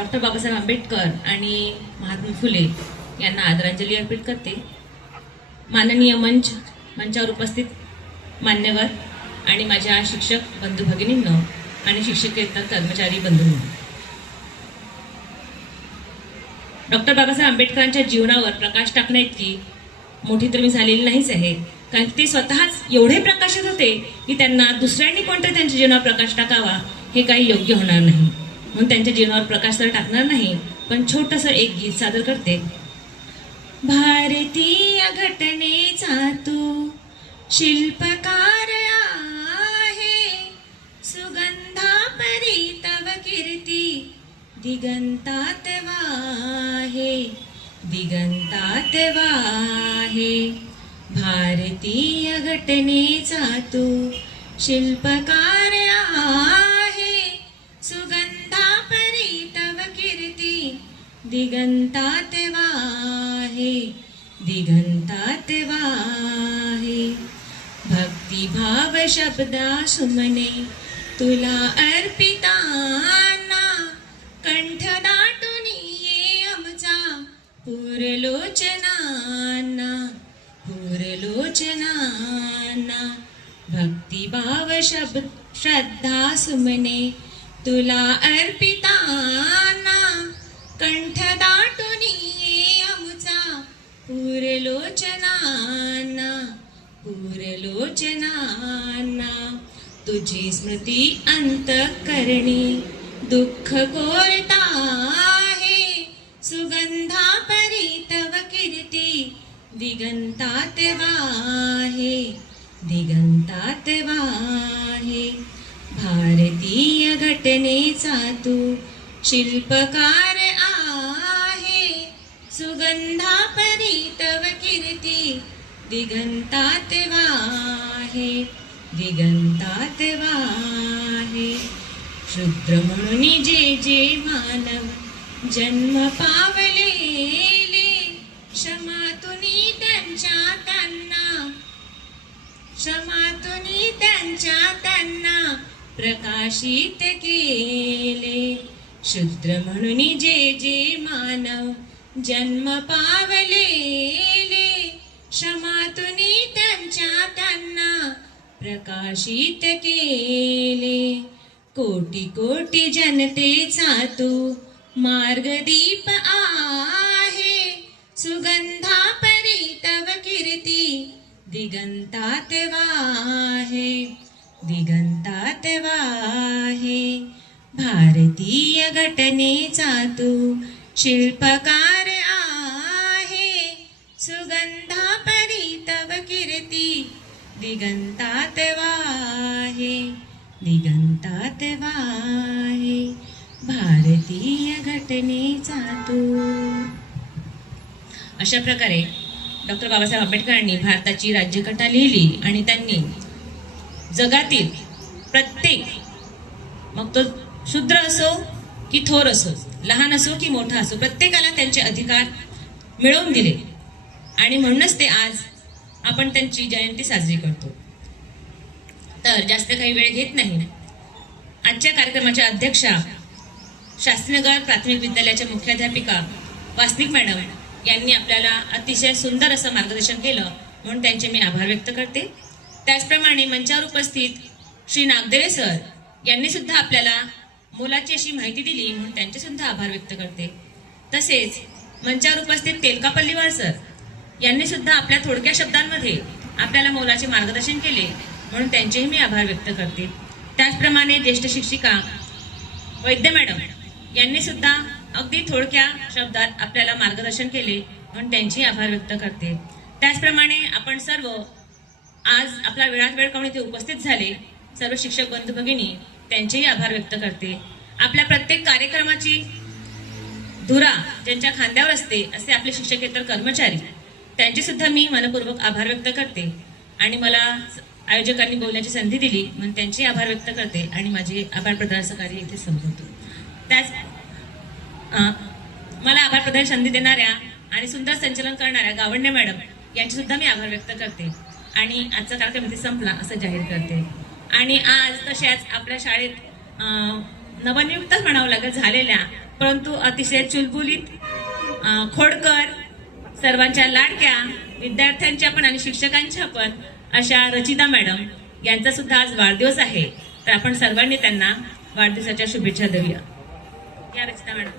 Doctor Babasaheb Ambedkar आणि महात्मा फुले यांना आदरांजली अर्पित करते. माननीय मंचावर उपस्थित मान्यवर आणि माझ्या शिक्षक बंधू भगिनींनो आणि शिक्षकेतर कर्मचारी बंधूंनो, डॉक्टर बाबासाहेब आंबेडकरांच्या जीवनावर प्रकाश टाकण्याइतकी मोठी तर मी झालेली नाहीच आहे, कारण ते स्वतःच एवढे प्रकाशित होते की त्यांना दुसऱ्यांनी कोणतरी त्यांच्या जीवनावर प्रकाश टाकावा हे काही योग्य होणार नाही. म्हणून त्यांच्या जीवनावर प्रकाश तर टाकणार नाही, पण छोटंसं एक गीत सादर करते. भारतीय घटनेचा तू शिल्पकार आहे, सुगंधा परी तव कीर्ती दिगंतात वाहे, दिगंतात वाहे. भारतीय घटनेचा तू शिल्पकार आहे, सुगंधा परी तव कीर्ती दिगंतात वाहे, दिगंतात वाहे. भक्तिभाव शब्दा सुमने तुला अर्पिताना, कंठ दाटून ये आमचा पुरलोचनाना, पुरलोचनाना. भक्तिभाव श्रद्धा सुमने तुला अर्पिताना, कंठ दाटून ये आमचा पुरलोचनाना, पुरलोचनाना. तुझी स्मृती अंतःकरणी दुःख कोरता आहे, सुगंधा परी तव कीर्ती दिगंतात वाहे, दिगंतात वाहे. भारतीय घटनेचा तू शिल्पकार आहे, सुगंधा परी तव कीर्ती दिगंतात वाहे, दिगंतात वाहे. शूद्र म्हणून जे जे मानव जन्म पावलेले, क्षमातुनी त्यांच्या त्यांना, क्षमातुनी त्यांच्या त्यांना प्रकाशित केले. शूद्र म्हणून जे जे मानव जन्म पावलेले, क्षमातुनी त्यांच्या त्यांना प्रकाशित केले. कोटी कोटी जनतेचा तू मार्गदीप आहे, सुगंधा परी तव कीर्ती दिगंतात वाहे, दिगंतात वाहे. भारतीय घटनेचा तू शिल्पकार आहे, सुगंधा परी तव कीर्ती दिगंतात वाहे, दिगंतात वाहे. भारतीय घटनेचा तू. अशा प्रकारे डॉक्टर बाबासाहेब आंबेडकरांनी भारताची राज्यघटना लिहिली आणि त्यांनी जगातील प्रत्येक, मग तो शूद्र असो की थोर असो, लहान असो की मोठा असो, प्रत्येकाला त्यांचे अधिकार मिळवून दिले. आणि म्हणूनच ते आज आपण त्यांची जयंती साजरी करतो. तर जास्त काही वेळ घेत नाही, आजच्या कार्यक्रमाच्या अध्यक्षा शास्त्रीनगर प्राथमिक विद्यालयाच्या मुख्याध्यापिका वासनिक मॅडम यांनी आपल्याला अतिशय सुंदर असं मार्गदर्शन केलं, म्हणून त्यांचे मी आभार व्यक्त करते. त्याचप्रमाणे मंचावर उपस्थित श्री नागदेवे सर यांनी सुद्धा आपल्याला मोलाची अशी माहिती दिली, म्हणून त्यांचे सुद्धा आभार व्यक्त करते. तसेच मंचावर उपस्थित तेलकापल्लीवार सर यांनी सुद्धा आपल्या थोडक्या शब्दांमध्ये आपल्याला मोलाचे मार्गदर्शन केले, म्हणून त्यांचेही मी आभार व्यक्त करते. त्याचप्रमाणे ज्येष्ठ शिक्षिका वैद्य मॅडम यांनी सुद्धा अगदी थोडक्या शब्दात आपल्याला मार्गदर्शन केले, म्हणून त्यांचेही आभार व्यक्त करते. त्याचप्रमाणे आपण सर्व आज आपला वेळात वेळ काढून इथे उपस्थित झाले सर्व शिक्षक बंधू भगिनी, त्यांचेही आभार व्यक्त करते. आपल्या प्रत्येक कार्यक्रमाची धुरा ज्यांच्या खांद्यावर असते असे आपले शिक्षकेतर कर्मचारी, त्यांचे सुद्धा मी मनपूर्वक आभार व्यक्त करते. आणि मला आयोजकांनी बोलण्याची संधी दिली म्हणून त्यांचे आभार व्यक्त करते आणि माझे आभार प्रदर्शनाचं कार्य इथे संपवतो. त्याच मला आभार प्रदर्शन संधी देणाऱ्या आणि सुंदर संचलन करणाऱ्या गावंडे मॅडम यांचे सुद्धा मी आभार व्यक्त करते आणि आजचा कार्यक्रम इथे संपला असं जाहीर करते. आणि आज तशाच आपल्या शाळेत नवनियुक्तच म्हणावं लागेल झालेल्या परंतु अतिशय चुलबुलीत, खोडकर, सर्वांच्या लाडक्या, विद्यार्थ्यांच्या पण आणि शिक्षकांच्या पण अशा रचिता मॅडम यांचा सुद्धा आज वाढदिवस आहे. तर आपण सर्वांनी त्यांना वाढदिवसाच्या शुभेच्छा देऊया. या रचिता मॅडम.